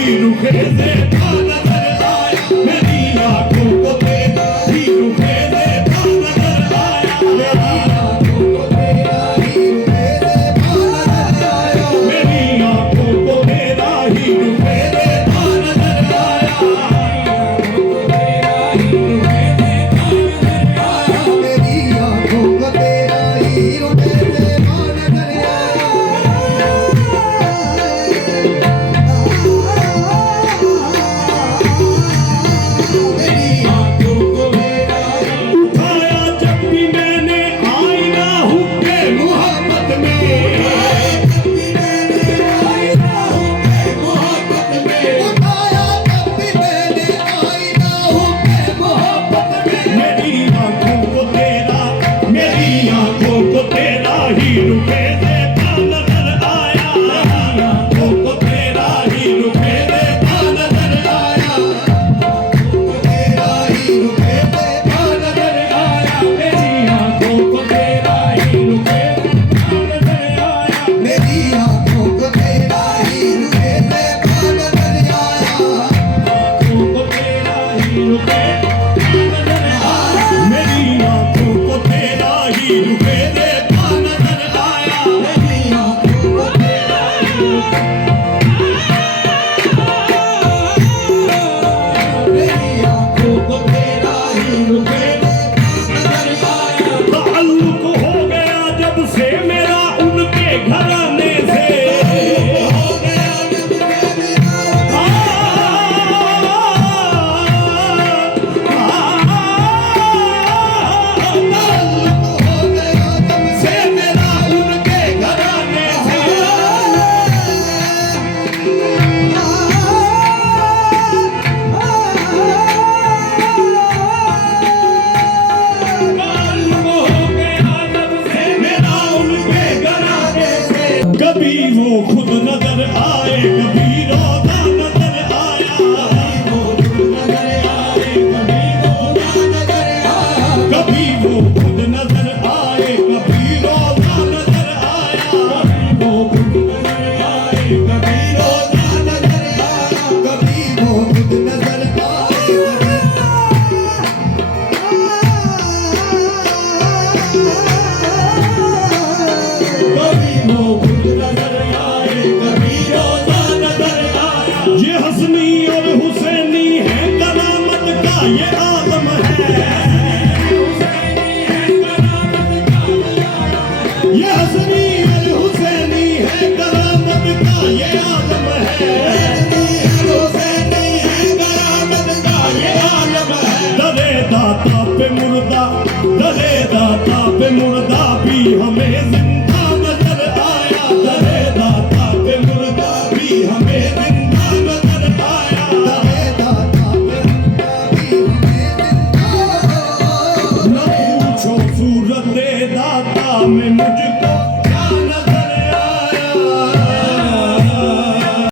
ही रुखे से नजर आया, मेरी आंखों को तेरा ही रुखे से नजर आया, मेरी आंखों को तेरा ही रुखे से नजर आया, मेरी आंखों को तेरा ही रुखे से नजर आया, मेरी आंखों को तेरा ही रुखे से नजर आया। उठाया जब भी मैंने आईना हुक्के मोहब्बत में, उठाया जब भी मैंने आईना हुक्के मोहब्बत में, उठाया जब भी मैंने आईना हुक्के मोहब्बत में, मेरी आंखों को तेरा ही रुखे से नजर आया, मेरी आंखों को तेरा ही रुखे से नजर आया, तेरा ही रुखे से नजर आया, मेरी आंखों को तेरा ही रुखे से नजर आया, मेरी आंखों को तेरा ही रुखे से नजर आया, आंखों को तेरा ही रुखे नजर आया, मेरी आंखों को तेरा ही रुखे से नजर आया, मेरी आंखों को तेरा ही रुखे, मेरी आंखों को तेरा ही रुखे नजर आया। ताल्लुक हो गया जब से मेरा उनके घराने से, हो गया जब से मेरा ताल्लुक हो गया जब से मेरा उनके घराने से, कभी वो खुद नजर आए, कभी रोजा नजर आया, कभी वो खुद नजर आए, कभी रोजा नजर आया, कभी वो खुद नजर आए, कभी रोजा नजर आया, कभी वो खुद नजर आए, कभी रोजा नजर आया, कभी वो खुद नजर आए, कभी वो खुद नजर आए, कभी रोजा नजर आया। ये हसनी और हुसैनी है करामत का ये आलम है, ये हसनी और हुसैनी है करामत का ये आलम है, हुसैनी है करामत का ये आलम है। दरे दाता पे मुर्दा, दरे दाता पे मुर्दा भी हमें जिंदा नजर आया, दरे दाता पे मुर्दा भी हमें जिंदा नजर आया, दरे दाता पे मुर्दा भी हमें जिंदा। न पूछो सूरत दाता में मुझ